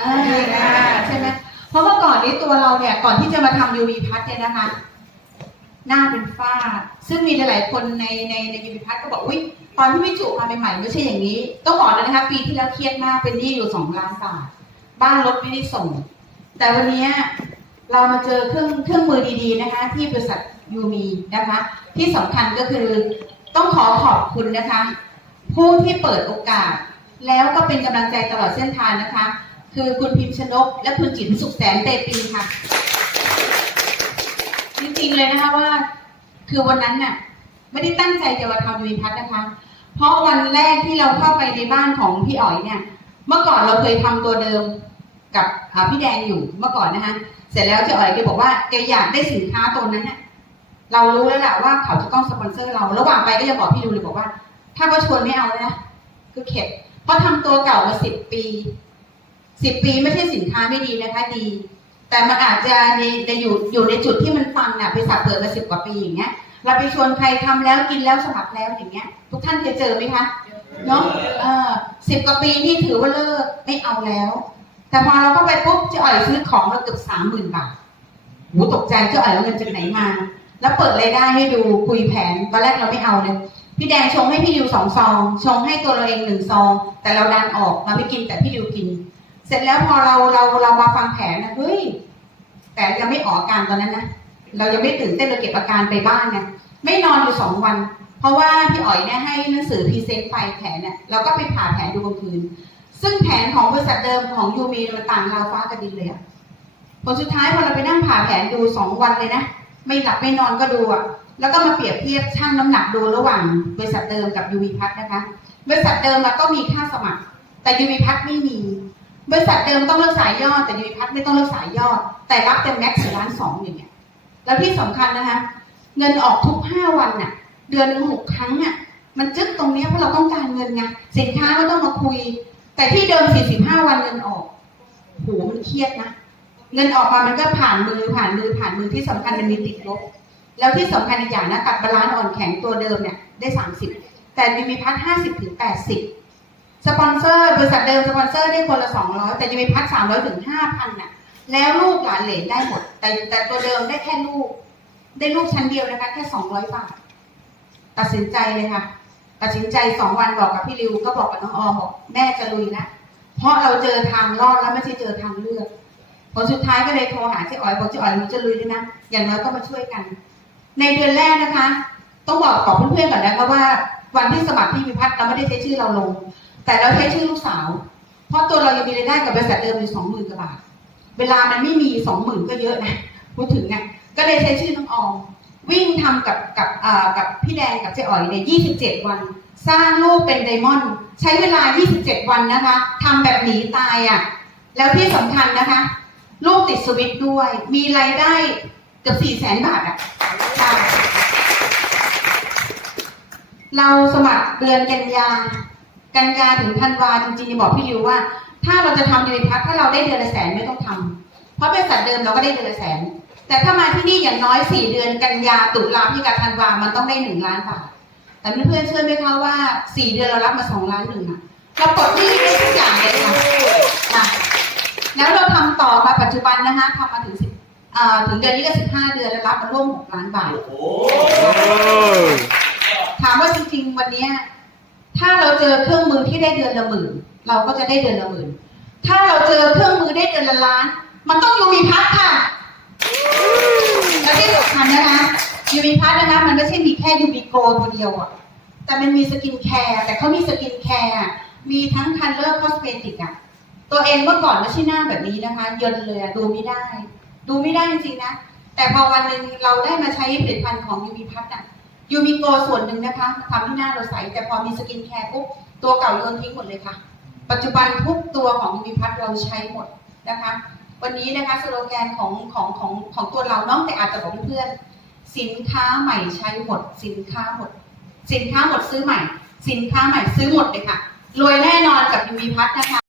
อ่าใช่ไหมเพราะเมื่อก่อนนี้ตัวเราเนี่ย ก่อนที่จะมาทำ UV พัดเนี่ยนะคะ หน้าเป็นฝ้า ซึ่งมีหลายๆคนในในใน UV พัดก็บอกอุ้ยตอนที่วิจุมาใหม่ๆไม่ใช่อย่างนี้ ต้องบอกเลยนะคะ ปีที่แล้วเครียดมากเป็นหนี้อยู่สองล้านบาทบ้านรถไม่ได้ส่ง แต่วันนี้เรามาเจอเครื่องเครื่องมือดีๆนะคะ ที่บริษัทยูมีนะคะ ที่สำคัญก็คือต้องขอขอบคุณนะคะ ผู้ที่เปิดโอกาส แล้วก็เป็นกำลังใจตลอดเส้นทางนะคะ คือคุณพิมพ์ชนก และคุณจิ๋มสุขแสนเตปีค่ะ จริงๆเลยนะคะว่า คือวันนั้นน่ะ ไม่ได้ตั้งใจจะมาทำยูวีพัฒน์นะคะ เพราะวันแรกที่เราเข้าไปในบ้านของพี่อ๋อยเนี่ย เมื่อก่อนเราเคยทำตัวเดิมกับพี่แดงอยู่เมื่อก่อนนะคะเสร็จแล้วเจ๊อ๋อยแกบอกว่าแกอยากได้สินค้าตัวนั้นเนี่ยเรารู้แล้วแหละว่าเขาจะต้องสปอนเซอร์เรา ระหว่างไปก็จะบอกพี่ดูเลยบอกว่า ถ้าเขาชวนไม่เอาเลยนะ คือเข็ดเพราะทำตัวเก่ามาสิบปี สิบปีไม่ใช่สินค้าไม่ดีนะคะดี แต่มันอาจจะในในอยู่อยู่ในจุดที่มันตันน่ะบริษัทเปิดมาสิบกว่าปีอย่างเงี้ยเราไปชวนใครทำแล้วกินแล้วสมัครแล้วอย่างเงี้ย ทุกท่านเคยเจอไหมคะเนาะเออสิบกว่าปีนี่ถือว่าเลิกไม่เอาแล้ว แต่พอเราก็ไปปุ๊บเจะอ่อยซื้อของเราเกือบสามหมื่นบาทหูตกใจเจะอ่อยเอาเงินจากไหนมา แล้วเปิดรายได้ให้ดูคุยแผนตอนแรกเราไม่เอาเลยพี่แดงชงให้พี่ริวสองซองชงให้ตัวเราเองหนึ่งซอง แต่เราดันออกเราไม่กินแต่พี่ริวกิน เสร็จแล้วพอเราเราเรามาฟังแผนนะเฮ้ยแต่ยังไม่ออกอาการตอนนั้นนะเรายังไม่ตื่นเต้นเราเก็บอาการไปบ้านไงไม่นอนอยู่สองวัน เพราะว่าพี่อ๋อยเนี่ยให้หนังสือพรีเซนต์ไปแผนเนี่ยเราก็ไปผ่าแผนดูกลางคืน ซึ่งแผนของบริษัทเดิมของยูมีมันต่างราวฟ้ากับดิเลยอะผลสุดท้ายพอเราไปนั่งผ่าแผนดูสองวันเลยนะไม่หลับไม่นอนก็ดูอะแล้วก็มาเปรียบเทียบชั่งน้ำหนักดูระหว่างบริษัทเดิมกับยูวีพัทนะคะบริษัทเดิมมันก็มีค่าสมัคร แต่ยูวีพัทไม่มี บริษัทเดิมต้องเลือกสายยอด แต่ยูวีพัทไม่ต้องเลือกสายยอด แต่รับเต็มแม็กซ์ล้านสองอย่างเงี้ยแล้วที่สำคัญนะคะ เงินออกทุกห้าวันน่ะ เดือนหนึ่งหกครั้งอะ มันจึ๊กตรงเนี้ยเพราะเราต้องการเงินไงสินค้าก็ต้องมาคุย แต่ที่เดิมสี่สิบห้าวันเงินออกโหมันเครียดนะเงินออกมามันก็ผ่านมือผ่านมือผ่านมือที่สำคัญมันมีติดลบ แล้วที่สำคัญอีกอย่างนะกับบาลานซ์อ่อนแข็งตัวเดิมเนี่ยได้สามสิบแต่ยูมีพัทห้าสิบถึงแปดสิบ สปอนเซอร์บริษัทเดิมสปอนเซอร์ได้คนละสองร้อยแต่ยูมีพัทสามร้อยถึงห้าพันน่ะ แล้วลูกหลานเหลนได้หมด แต่แต่ตัวเดิมได้แค่ลูก ได้ลูกชั้นเดียวนะคะ แค่สองร้อยบาท ตัดสินใจเลยค่ะ ตัดสินใจสองวันบอกกับพี่ริวก็บอกกับน้องออบอกแม่จะลุยนะเพราะเราเจอทางรอดแล้วไม่ใช่เจอทางเลือกผลสุดท้ายก็เลยโทรหาเจ๊อ๋อยบอกเจ๊อ๋อยหนูจะลุยด้วยนะอย่างน้อยก็มาช่วยกัน ในเดือนแรกนะคะ ต้องบอกบอกเพื่อนๆก่อนนะคะว่า วันที่สมัครพี่พิพัฒน์เราไม่ได้ใช้ชื่อเราลง แต่เราใช้ชื่อลูกสาว เพราะตัวเรายังมีรายได้กับบริษัทเดิมอยู่สองหมื่นกว่าบาท เวลามันไม่มีสองหมื่นก็เยอะนะพูดถึงเนี่ยก็เลยใช้ชื่อน้องออมวิ่งทำกับกับอ่ากับพี่แดงกับเจ๊อ๋อยเนี่ย27 วัน สร้างลูกเป็นไดมอนด์ใช้เวลา 27 วันนะคะทำแบบหนีตายอะ่ะแล้วที่สำคัญนะคะ ลูกติดสวิตด้วย มีรายได้เกือบ4แสนบาทอะ่ะค่ะเราสมัครเดือนกันยา กันยาถึงธันวาจริงๆจะบอกพี่ริวว่า ถ้าเราจะทำยูนิพัทถ้าเราได้เดือนละแสนไม่ต้องทำเพราะบริษัทเดิมเราก็ได้เดือนละแสน แต่ถ้ามาที่นี่อย่างน้อยสี่เดือนกันยาตุลาพฤศจิกาธันวามันต้องได้หนึ่งล้านบาทแต่เพื่อนๆเชื่อไหมคะว่าสี่เดือนเรารับมาสองล้านหนึ่งอะเราปลดหนี้ได้ทุกอย่างเลยค่ะค่ะแล้วเราทำต่อมาปัจจุบันนะคะทำมาถึงสิบอ่าถึงเดือนนี้ก็สิบห้าเดือนแล้วรับมาร่วมหกล้านบาทถามว่าจริงๆวันเนี้ย ถ้าเราเจอเครื่องมือที่ได้เดือนละหมื่นเราก็จะได้เดือนละหมื่น ถ้าเราเจอเครื่องมือได้เดือนละล้าน มันต้องยูมีพัทค่ะและที่สำคัญนะคะยูมีพัทนะคะมันไม่ใช่มีแค่ยูมีโกตัวเดียวอะแต่มันมีสกินแคร์แต่เขามีสกินแคร์มีทั้งคันเลอร์คอสเมติกอะตัวเองเมื่อก่อนไม่ใช่หน้าแบบนี้นะคะเยินเลยดูไม่ได้ ดูไม่ได้จริงๆนะ แต่พอวันหนึ่งเราได้มาใช้ผลิตภัณฑ์ของยูมีพัทอะ ยูมีโกส่วนหนึ่งนะคะทำให้หน้าเราใส แต่พอมีสกินแคร์ปุ๊บตัวเก่าโยนทิ้งหมดเลยค่ะ ปัจจุบันทุกตัวของยูมีพัทเราใช้หมดนะคะ วันนี้นะคะสโลแกนของของของของตัวเราน้องแต่อาจจะบอกเพื่อน สินค้าใหม่ใช้หมด สินค้าหมด สินค้าหมดซื้อใหม่ สินค้าใหม่ซื้อหมดเลยค่ะรวยแน่นอนกับยูมีพัทนะคะ